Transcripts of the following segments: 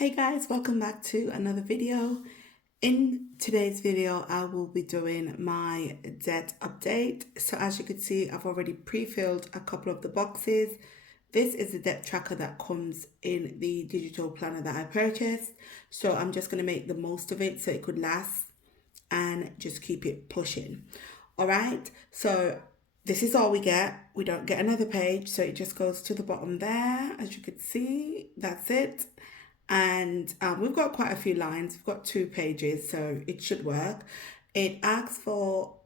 Hey guys, welcome back to another video. In today's video, I will be doing my debt update. So as you can see, I've already pre-filled a couple of the boxes. This is the debt tracker that comes in the digital planner that I purchased. So I'm just going to make the most of it so it could last and just keep it pushing. All right, so this is all we get. We don't get another page, so it just goes to the bottom there. As you can see, that's it. And we've got quite a few lines. We've got 2 pages, so it should work. It asks for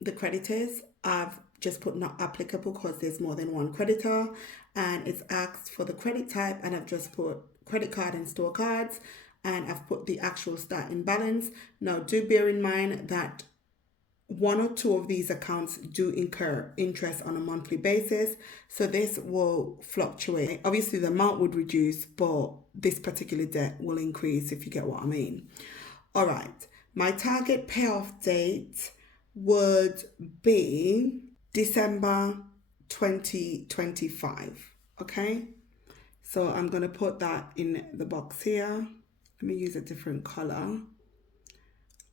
the creditors. I've just put not applicable because there's more than one creditor. And it's asked for the credit type, and I've just put credit card and store cards. And I've put the actual starting balance. Now, do bear in mind that one or two of these accounts do incur interest on a monthly basis, so this will fluctuate. Obviously the amount would reduce, but this particular debt will increase, if you get what I mean. All right, my target payoff date would be December 2025. Okay, so I'm going to put that in the box here. Let me use a different color.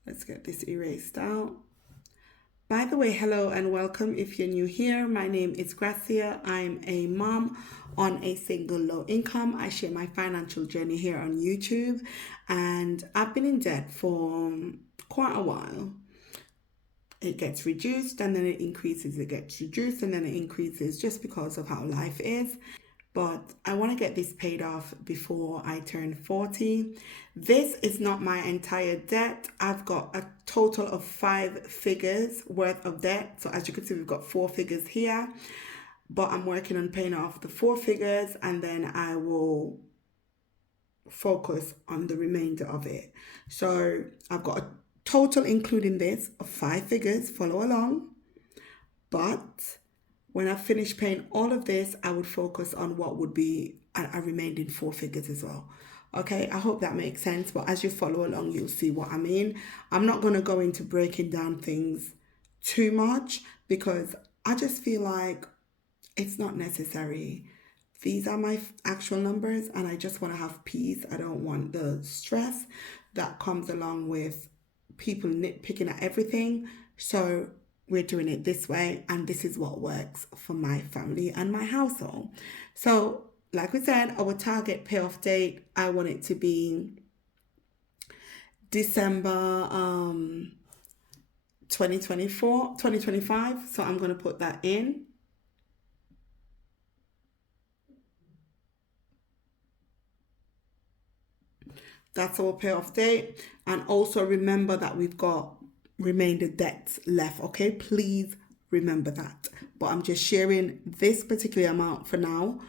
Let's get this erased out. By the way, hello and welcome if you're new here. My name is Gracia. I'm a mom on a single low income. I share my financial journey here on YouTube, and I've been in debt for quite a while. It gets reduced and then it increases, it gets reduced and then it increases, just because of how life is. But I want to get this paid off before I turn 40. This is not my entire debt. I've got a total of 5 figures worth of debt. So as you can see, we've got 4 figures here, but I'm working on paying off the 4 figures, and then I will focus on the remainder of it. So I've got a total, including this, of 5 figures. Follow along. But when I finish paying all of this, I would focus on what would be a remaining 4 figures as well. Okay, I hope that makes sense. But as you follow along, you'll see what I mean. I'm not going to go into breaking down things too much because I just feel like it's not necessary. These are my actual numbers and I just want to have peace. I don't want the stress that comes along with people nitpicking at everything. So we're doing it this way, and this is what works for my family and my household. So like we said, our target payoff date, I want it to be December 2025. So I'm going to put that in. That's our payoff date. And also remember that we've got remainder debts left. Okay, please remember that. But I'm just sharing this particular amount for now,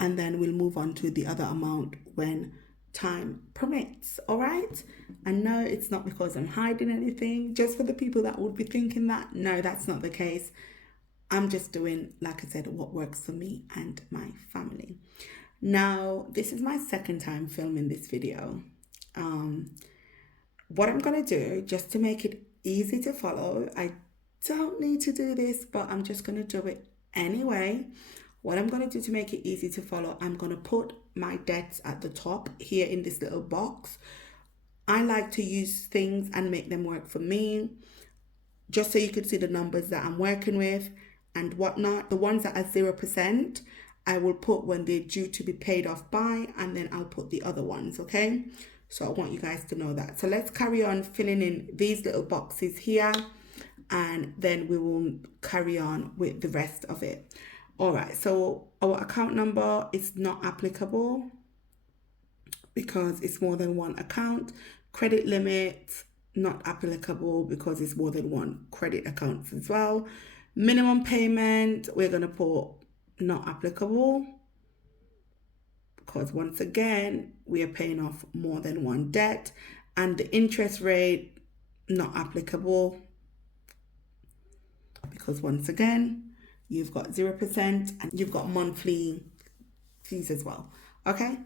and then we'll move on to the other amount when time permits. All right, and no, it's not because I'm hiding anything. Just for the people that would be thinking that, no, that's not the case. I'm just doing, like I said, what works for me and my family. Now, this is my second time filming this video. What I'm going to do, just to make it easy to follow, I don't need to do this, but I'm just going to do it anyway. What I'm going to do to make it easy to follow, I'm going to put my debts at the top here in this little box. I like to use things and make them work for me, just so you can see the numbers that I'm working with and whatnot. The ones that are 0%, I will put when they're due to be paid off by, and then I'll put the other ones, okay? So I want you guys to know that. So let's carry on filling in these little boxes here, and then we will carry on with the rest of it. All right, so our account number is not applicable because it's more than one account. Credit limit, not applicable because it's more than one credit account as well. Minimum payment, we're going to put not applicable because once again we are paying off more than one debt. And the interest rate, not applicable because once again you've got 0% and you've got monthly fees as well. Okay,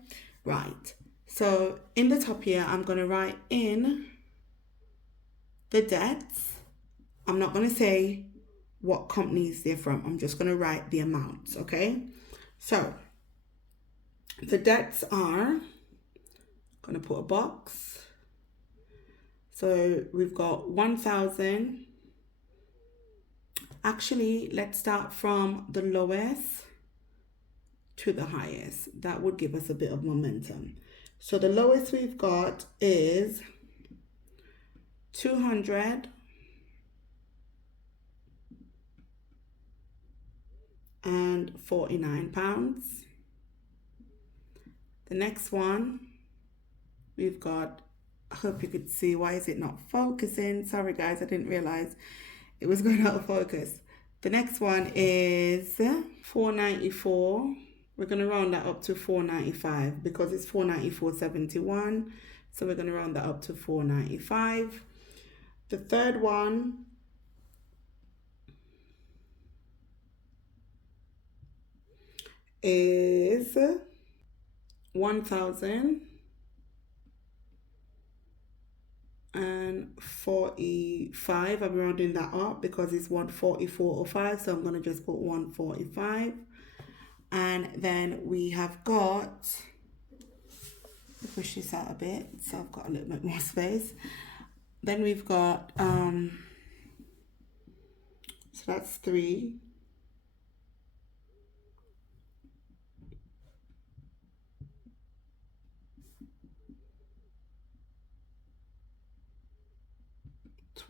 right, so in the top here I'm going to write in the debts. I'm not going to say what companies they're from. I'm just going to write the amounts. Okay, so the debts are going to put a box. So we've got 1,000. Actually, let's start from the lowest to the highest. That would give us a bit of momentum. So the lowest we've got is 249 pounds. The next one we've got, I hope you could see, why is it not focusing? Sorry guys, I didn't realize it was going out of focus. The next one is 494. We're going to round that up to 495 because it's 494.71. So we're going to round that up to 495. The third one is 1,045. I'm rounding that up because it's 144.05, so I'm going to just put 145. And then we have got, push this out a bit so I've got a little bit more space. Then we've got so that's 3.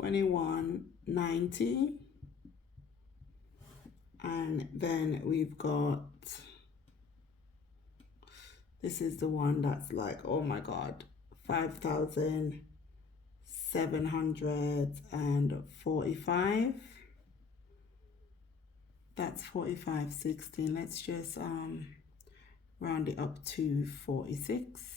$21.90, and then we've got, this is the one that's like, oh my god, 5,745. That's 45.16. Let's just round it up to 46.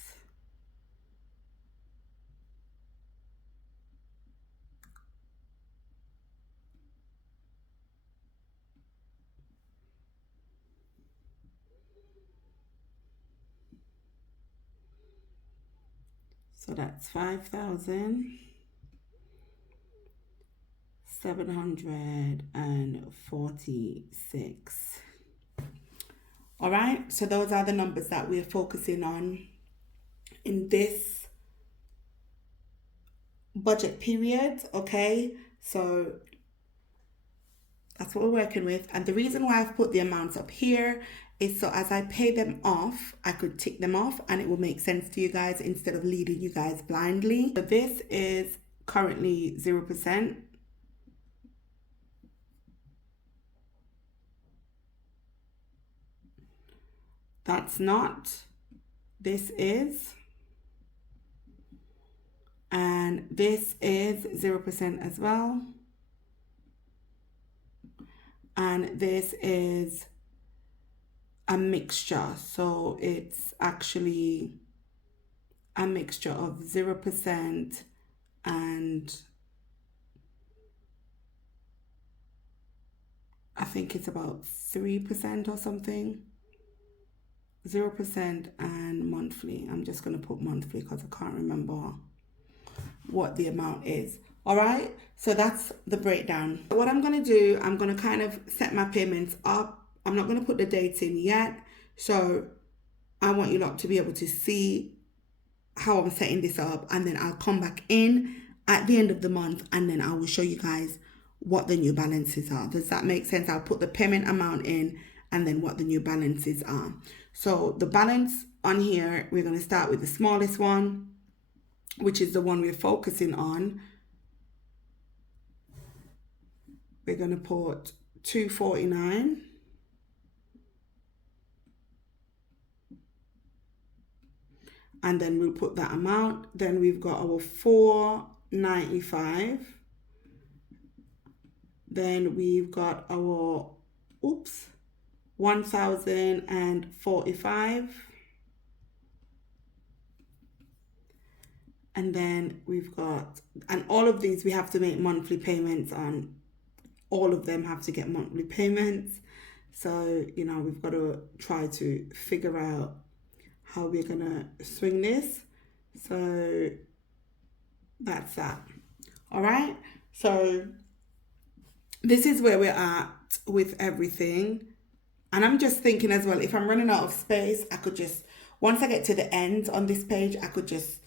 So that's 5,746. All right, so those are the numbers that we're focusing on in this budget period. Okay, so that's what we're working with. And the reason why I've put the amounts up here is so as I pay them off, I could tick them off and it will make sense to you guys instead of leading you guys blindly. So this is currently 0%. That's not. This is. And this is 0% as well. And this is a mixture. So it's actually a mixture of 0% and I think it's about 3% or something. 0% and monthly. I'm just going to put monthly because I can't remember what the amount is. All right, so that's the breakdown. What I'm going to do, I'm going to kind of set my payments up. I'm not going to put the dates in yet. So I want you lot to be able to see how I'm setting this up. And then I'll come back in at the end of the month and then I will show you guys what the new balances are. Does that make sense? I'll put the payment amount in and then what the new balances are. So the balance on here, we're going to start with the smallest one, which is the one we're focusing on. We're going to put 249. And then we'll put that amount. Then we've got our 495. Then we've got our, 1,045. And then we've got, and all of these we have to make monthly payments on. All of them have to get monthly payments. So, you know, we've got to try to figure out how we're gonna swing this. So that's that. All right, so this is where we're at with everything. And I'm just thinking as well, if I'm running out of space, I could just once I get to the end on this page, I could just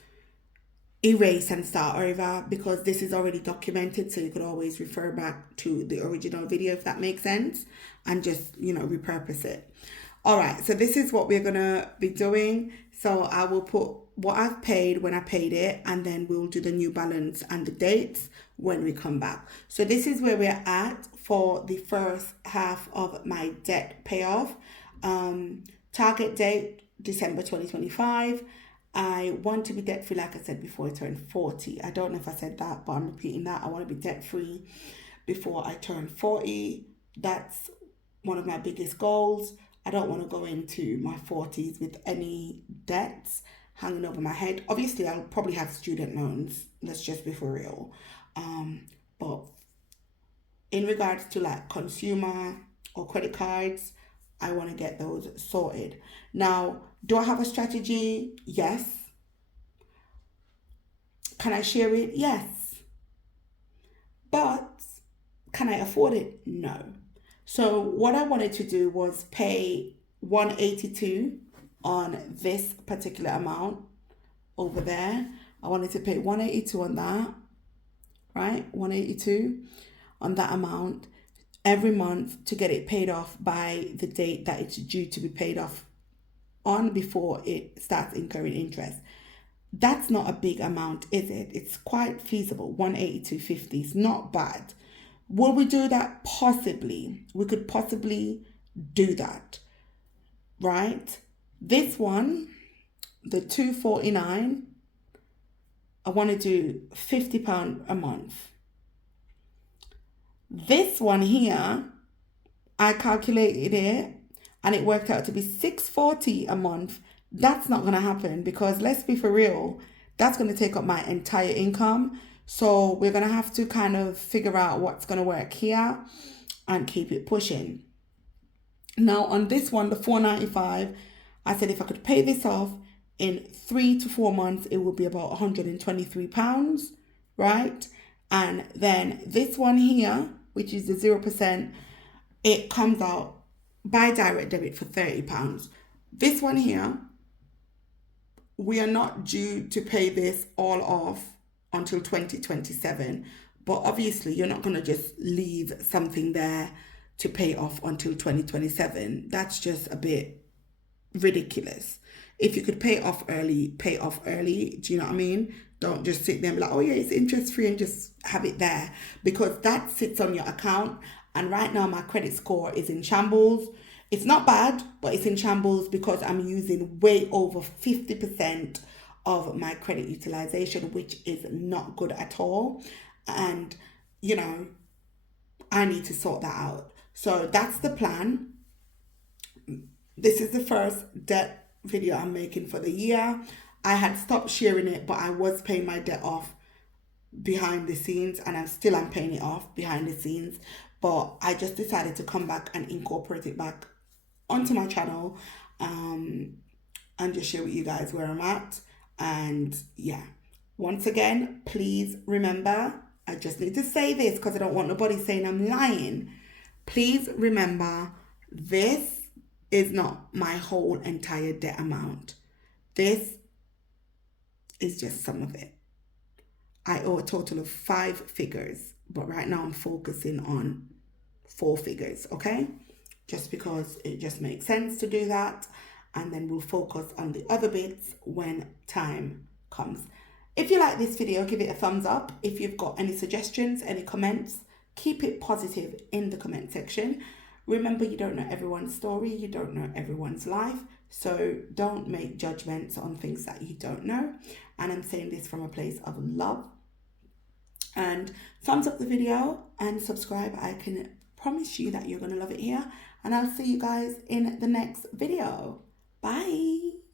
erase and start over, because this is already documented, so you could always refer back to the original video, if that makes sense, and just, you know, repurpose it. All right, so this is what we're gonna be doing. So I will put what I've paid when I paid it, and then we'll do the new balance and the dates when we come back. So this is where we're at for the first half of my debt payoff. Target date December 2025. I want to be debt free, like I said, before I turn 40. I don't know if I said that, but I'm repeating that. I want to be debt free before I turn 40. That's one of my biggest goals. I don't want to go into my 40s with any debts hanging over my head. Obviously, I'll probably have student loans. Let's just be for real. But in regards to like consumer or credit cards, I want to get those sorted. Now, do I have a strategy? Yes. Can I share it? Yes. But can I afford it? No. So what I wanted to do was pay 182 on this particular amount over there. I wanted to pay 182 on that, right? 182 on that amount every month to get it paid off by the date that it's due to be paid off on, before it starts incurring interest. That's not a big amount, is it? It's quite feasible. 182.50 is not bad. Will we do that? Possibly. We could possibly do that, right? This one, the 249, I want to do £50 a month. This one here, I calculated it and it worked out to be $640 a month. That's not going to happen, because let's be for real, that's going to take up my entire income. So we're going to have to kind of figure out what's going to work here and keep it pushing. Now on this one, the 495, I said if I could pay this off in 3 to 4 months, it would be about £123, right? And then this one here, which is the 0%, it comes out by direct debit for £30. This one here, we are not due to pay this all off until 2027. But obviously, you're not going to just leave something there to pay off until 2027. That's just a bit ridiculous. If you could pay off early, pay off early. Do you know what I mean? Don't just sit there and be like, oh yeah, it's interest free, and just have it there, because that sits on your account. And right now my credit score is in shambles. It's not bad, but it's in shambles because I'm using way over 50% of my credit utilization, which is not good at all. And, you know, I need to sort that out. So that's the plan. This is the first debt video I'm making for the year. I had stopped sharing it, but I was paying my debt off behind the scenes, and I'm paying it off behind the scenes. But I just decided to come back and incorporate it back onto my channel, and just share with you guys where I'm at. And yeah, once again, please remember, I just need to say this because I don't want nobody saying I'm lying. Please remember, this is not my whole entire debt amount. This is just some of it. I owe a total of 5 figures, but right now I'm focusing on 4 figures, okay? Just because it just makes sense to do that. And then we'll focus on the other bits when time comes. If you like this video, give it a thumbs up. If you've got any suggestions, any comments, keep it positive in the comment section. Remember, you don't know everyone's story. You don't know everyone's life. So don't make judgments on things that you don't know. And I'm saying this from a place of love. And thumbs up the video and subscribe. I can promise you that you're going to love it here. And I'll see you guys in the next video. Bye.